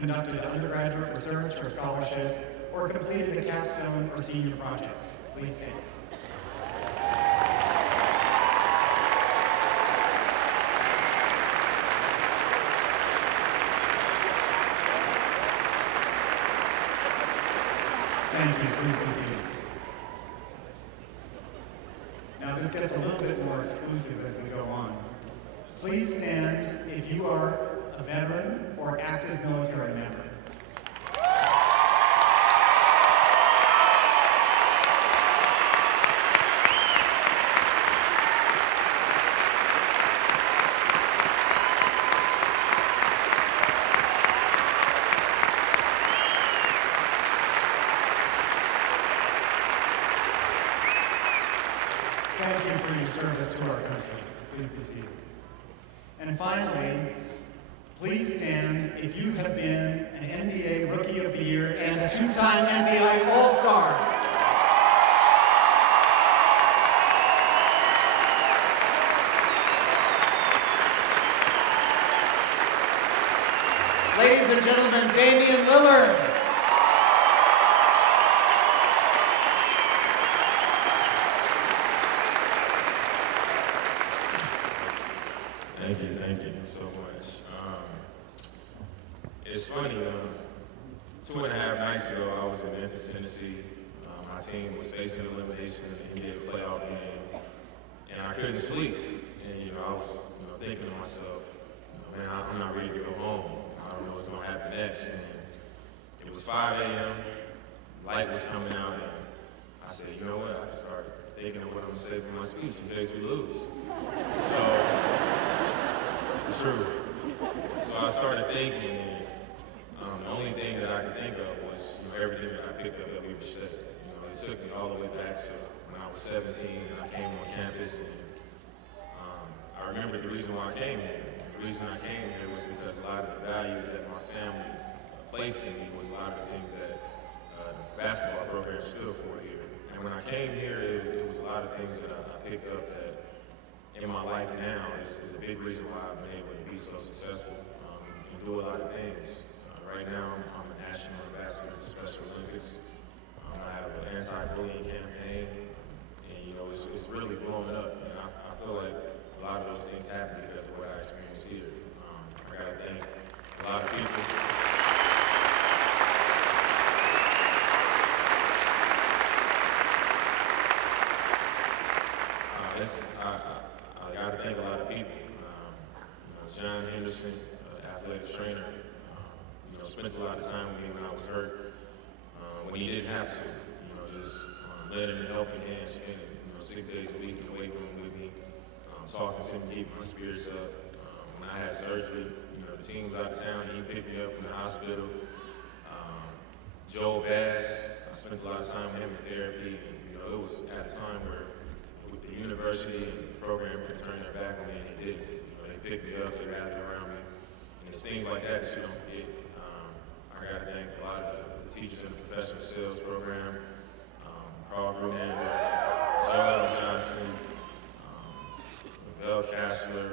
conducted undergraduate research or scholarship, or completed a capstone or senior project. Please stand. Thank you. Please be seated. Now this gets a little bit more exclusive as we go on. Please stand if you are a veteran or active military member. Thank you for your service to our country. Please be seated. And finally, please stand if you have been an NBA Rookie of the Year and a two-time NBA All-Star. Ladies and gentlemen, Damian Lillard. Thank you so much. It's funny, 2.5 nights ago, I was in Memphis, Tennessee. My team was facing elimination in the NBA playoff game, and I couldn't sleep. And, I was thinking to myself, man, I'm not ready to go home. I don't know what's going to happen next. And it was 5 a.m., light was coming out, and I said, you know what? I started thinking of what I'm going to say for my speech in case we lose. So, that's the truth. So I started thinking, and the only thing that I could think of was everything that I picked up that we were said. It took me all the way back to when I was 17 and I came on campus. And I remember the reason why I came here. The reason I came here was because a lot of the values that my family placed in me was a lot of the things that the basketball program stood for here. And when I came here, it was a lot of things that I picked up that in my life now is a big reason why I've been able to be so successful and do a lot of things. Right now, I'm a national ambassador to Special Olympics. I have an anti-bullying campaign, and it's really blowing up. And I feel like a lot of those things happen because of what I experienced here. I got to thank a lot of people. I got to thank a lot of people. John Henderson, athletic trainer, spent a lot of time with me when I was hurt, when he didn't have to. Just letting a helping hand, spending 6 days a week in the weight room with me, talking to me, keeping my spirits up. When I had surgery, the team was out of town, he picked me up from the hospital. Joel Bass, I spent a lot of time with him in therapy, and it was at a time where with the university and the program could turn their back on me, and they didn't. They picked me up, they rallied around me, and it's things like that that you don't forget. I got to thank a lot of the teachers in the professional sales program, Carl Brunander, Joel Johnson, Vel Kassler,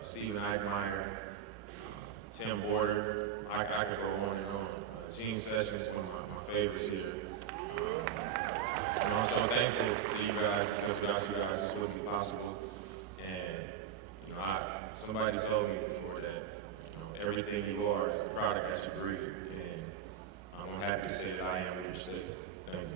Stephen Eichmeyer, Tim Border. I could go on and on. Gene Sessions, one of my favorites here. I'm so thankful to you guys because without you guys, this wouldn't be possible. And somebody told me before that everything you are is the product that you breed. And I'm happy to say that I am what you said. Thank you.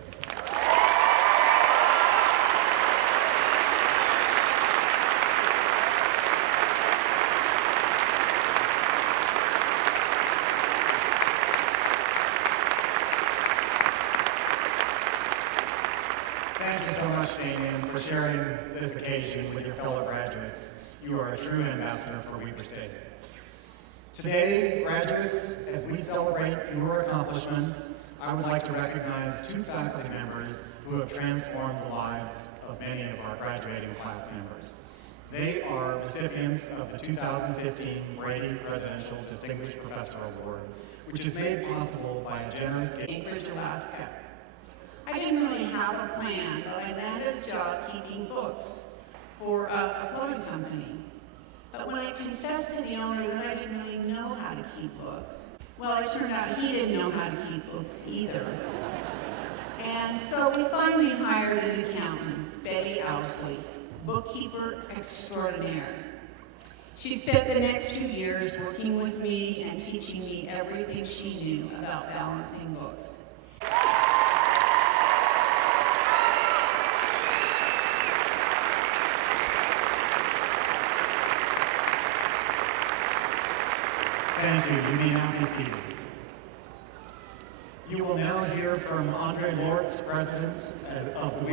Thank you so much, Damian, for sharing this occasion with your fellow graduates. You are a true ambassador for Weber State. Today, graduates, as we celebrate your accomplishments, I would like to recognize two faculty members who have transformed the lives of many of our graduating class members. They are recipients of the 2015 Brady Presidential Distinguished Professor Award, which is made possible by a generous gift. Anchorage, Alaska. I didn't really have a plan, but I landed a job keeping books for a clothing company. But when I confessed to the owner that I didn't really know how to keep books, well, it turned out he didn't know how to keep books either. And so we finally hired an accountant, Betty Owsley, bookkeeper extraordinaire. She spent the next few years working with me and teaching me everything she knew about balancing books. Thank you. You may now be seated. You will now hear from Andre Lortz, President of the